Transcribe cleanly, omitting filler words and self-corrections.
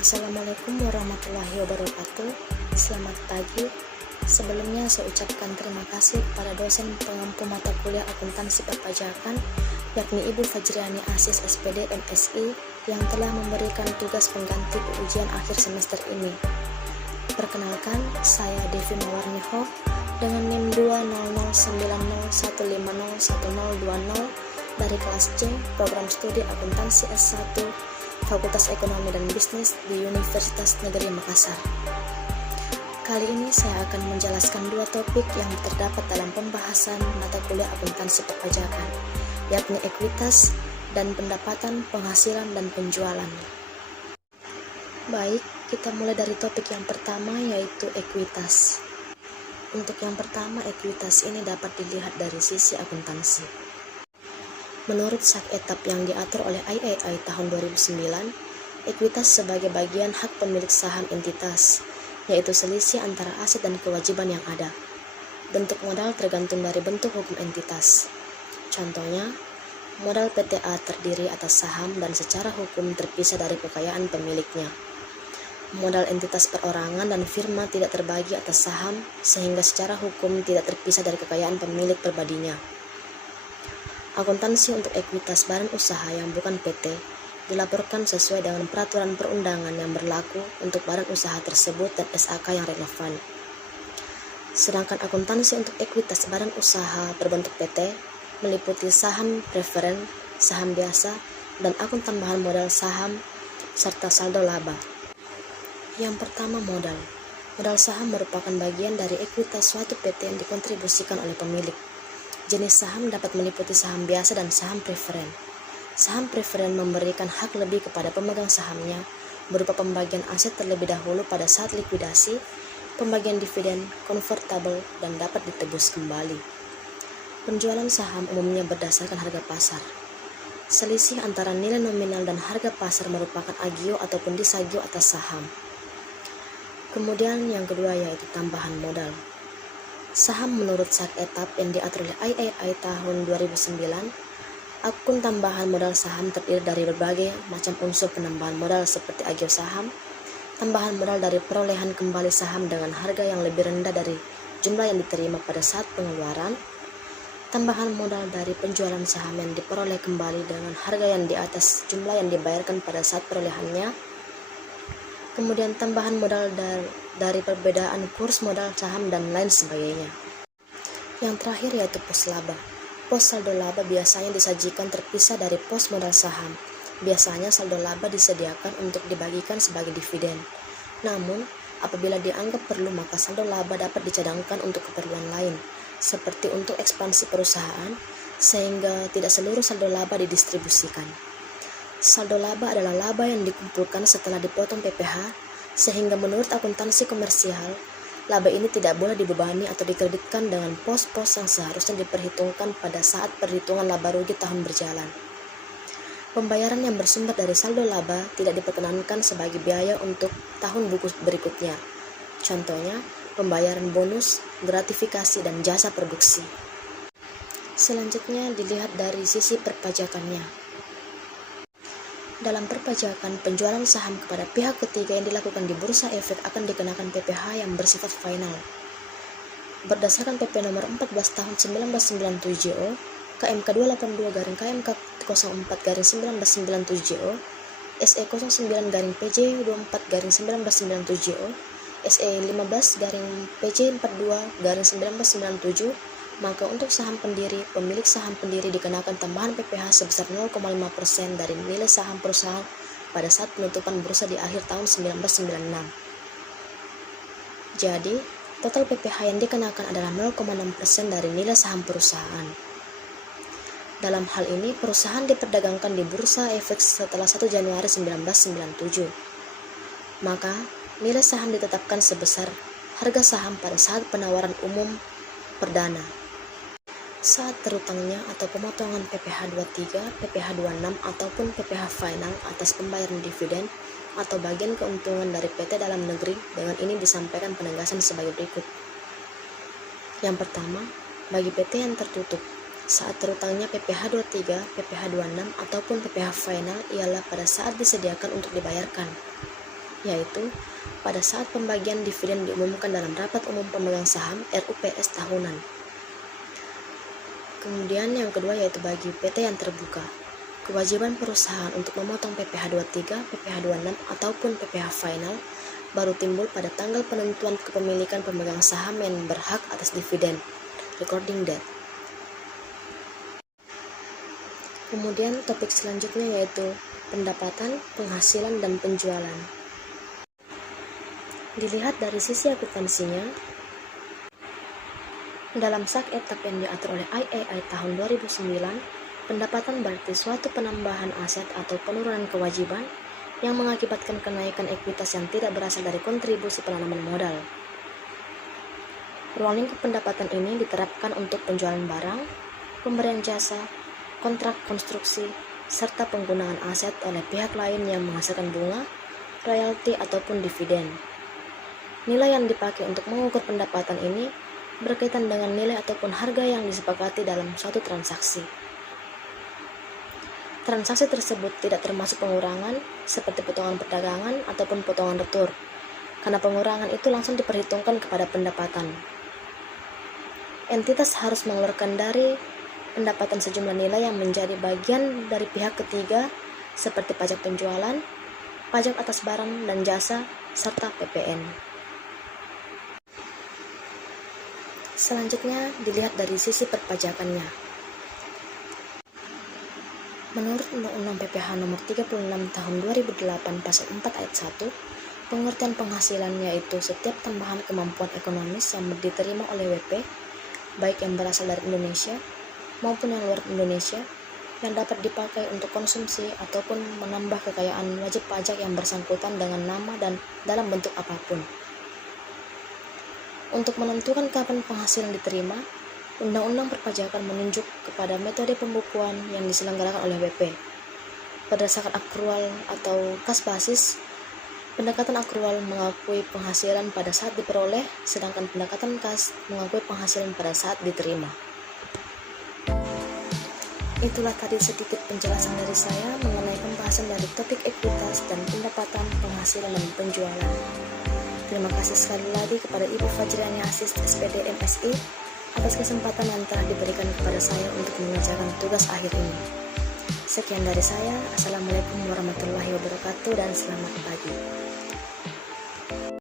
Assalamualaikum warahmatullahi wabarakatuh. Selamat pagi. Sebelumnya saya ucapkan terima kasih kepada dosen pengampu mata kuliah akuntansi perpajakan, yakni Ibu Fajriani Asis SPD MSI, yang telah memberikan tugas pengganti ujian akhir semester ini. Perkenalkan, saya Devi Mawarniho dengan NIM 2009015011020 dari kelas C, program studi akuntansi S1, Fakultas Ekonomi dan Bisnis di Universitas Negeri Makassar. Kali ini saya akan menjelaskan dua topik yang terdapat dalam pembahasan mata kuliah akuntansi perpajakan, yakni ekuitas dan pendapatan, penghasilan, dan penjualan. Baik, kita mulai dari topik yang pertama, yaitu ekuitas. Untuk yang pertama, ekuitas ini dapat dilihat dari sisi akuntansi. Menurut SAK-ETAP yang diatur oleh IAI tahun 2009, ekuitas sebagai bagian hak pemilik saham entitas, yaitu selisih antara aset dan kewajiban yang ada. Bentuk modal tergantung dari bentuk hukum entitas. Contohnya, modal PTA terdiri atas saham dan secara hukum terpisah dari kekayaan pemiliknya. Modal entitas perorangan dan firma tidak terbagi atas saham, sehingga secara hukum tidak terpisah dari kekayaan pemilik pribadinya. Akuntansi untuk ekuitas badan usaha yang bukan PT dilaporkan sesuai dengan peraturan perundangan yang berlaku untuk badan usaha tersebut dan SAK yang relevan. Sedangkan akuntansi untuk ekuitas badan usaha berbentuk PT meliputi saham preferen, saham biasa, dan akun tambahan modal saham, serta saldo laba. Yang pertama, modal. Modal saham merupakan bagian dari ekuitas suatu PT yang dikontribusikan oleh pemilik. Jenis saham dapat meliputi saham biasa dan saham preferen. Saham preferen memberikan hak lebih kepada pemegang sahamnya berupa pembagian aset terlebih dahulu pada saat likuidasi, pembagian dividen, konvertible, dan dapat ditebus kembali. Penjualan saham umumnya berdasarkan harga pasar. Selisih antara nilai nominal dan harga pasar merupakan agio ataupun disagio atas saham. Kemudian yang kedua yaitu tambahan modal. Saham menurut SAK-ETAP yang diatur oleh IAI tahun 2009, akun tambahan modal saham terdiri dari berbagai macam unsur penambahan modal seperti agio saham, tambahan modal dari perolehan kembali saham dengan harga yang lebih rendah dari jumlah yang diterima pada saat pengeluaran, tambahan modal dari penjualan saham yang diperoleh kembali dengan harga yang di atas jumlah yang dibayarkan pada saat perolehannya, kemudian tambahan modal dari perbedaan kurs modal saham dan lain sebagainya. Yang terakhir yaitu pos laba. Pos saldo laba biasanya disajikan terpisah dari pos modal saham. Biasanya saldo laba disediakan untuk dibagikan sebagai dividen. Namun, apabila dianggap perlu maka saldo laba dapat dicadangkan untuk keperluan lain, seperti untuk ekspansi perusahaan, sehingga tidak seluruh saldo laba didistribusikan. Saldo laba adalah laba yang dikumpulkan setelah dipotong PPh, sehingga menurut akuntansi komersial, laba ini tidak boleh dibebani atau dikreditkan dengan pos-pos yang seharusnya diperhitungkan pada saat perhitungan laba rugi tahun berjalan. Pembayaran yang bersumber dari saldo laba tidak diperkenankan sebagai biaya untuk tahun buku berikutnya. Contohnya, pembayaran bonus, gratifikasi, dan jasa produksi. Selanjutnya dilihat dari sisi perpajakannya. Dalam perpajakan, penjualan saham kepada pihak ketiga yang dilakukan di Bursa Efek akan dikenakan PPh yang bersifat final. Berdasarkan PP nomor 14 tahun 1997-JO, KMK 282-KMK 04-1997-JO, SE 09-PJ 24-1997-JO, SE 15-PJ42-1997, maka untuk saham pendiri, pemilik saham pendiri dikenakan tambahan PPh sebesar 0,5% dari nilai saham perusahaan pada saat penutupan bursa di akhir tahun 1996. Jadi, total PPh yang dikenakan adalah 0,6% dari nilai saham perusahaan. Dalam hal ini, perusahaan diperdagangkan di Bursa Efek setelah 1 Januari 1997. Maka, nilai saham ditetapkan sebesar harga saham pada saat penawaran umum perdana. Saat terutangnya atau pemotongan PPh 23, PPh 26, ataupun PPh final atas pembayaran dividen atau bagian keuntungan dari PT dalam negeri, dengan ini disampaikan penegasan sebagai berikut. Yang pertama, bagi PT yang tertutup, saat terutangnya PPh 23, PPh 26, ataupun PPh final ialah pada saat disediakan untuk dibayarkan. yaitu pada saat pembagian dividen diumumkan dalam Rapat Umum Pemegang Saham RUPS tahunan. Kemudian yang kedua yaitu bagi PT yang terbuka. Kewajiban perusahaan untuk memotong PPh 23, PPh 26 ataupun PPh final baru timbul pada tanggal penentuan kepemilikan pemegang saham yang berhak atas dividen, recording date. Kemudian topik selanjutnya yaitu pendapatan, penghasilan, dan penjualan. Dilihat dari sisi akuntansinya, dalam SAK etap yang diatur oleh IAI tahun 2009, pendapatan berarti suatu penambahan aset atau penurunan kewajiban yang mengakibatkan kenaikan ekuitas yang tidak berasal dari kontribusi penanaman modal. Ruang lingkup pendapatan ini diterapkan untuk penjualan barang, pemberian jasa, kontrak konstruksi, serta penggunaan aset oleh pihak lain yang menghasilkan bunga, royalti, ataupun dividen. Nilai yang dipakai untuk mengukur pendapatan ini berkaitan dengan nilai ataupun harga yang disepakati dalam suatu transaksi. Transaksi tersebut tidak termasuk pengurangan seperti potongan perdagangan ataupun potongan retur, karena pengurangan itu langsung diperhitungkan kepada pendapatan. Entitas harus mengeluarkan dari pendapatan sejumlah nilai yang menjadi bagian dari pihak ketiga seperti pajak penjualan, pajak atas barang dan jasa, serta PPN. Selanjutnya dilihat dari sisi perpajakannya. Menurut Undang-Undang PPh Nomor 36 Tahun 2008 Pasal 4 Ayat 1, pengertian penghasilan yaitu setiap tambahan kemampuan ekonomis yang diterima oleh WP, baik yang berasal dari Indonesia maupun yang luar Indonesia, yang dapat dipakai untuk konsumsi ataupun menambah kekayaan wajib pajak yang bersangkutan dengan nama dan dalam bentuk apapun. Untuk menentukan kapan penghasilan diterima, Undang-Undang Perpajakan menunjuk kepada metode pembukuan yang diselenggarakan oleh WP. Berdasarkan akrual atau kas basis, pendekatan akrual mengakui penghasilan pada saat diperoleh, sedangkan pendekatan kas mengakui penghasilan pada saat diterima. Itulah tadi sedikit penjelasan dari saya mengenai pembahasan dari topik ekuitas dan pendapatan, penghasilan, dan penjualan. Terima kasih sekali lagi kepada Ibu Fajriani Asis SPD MSI atas kesempatan yang telah diberikan kepada saya untuk mengerjakan tugas akhir ini. Sekian dari saya. Assalamualaikum warahmatullahi wabarakatuh dan selamat pagi.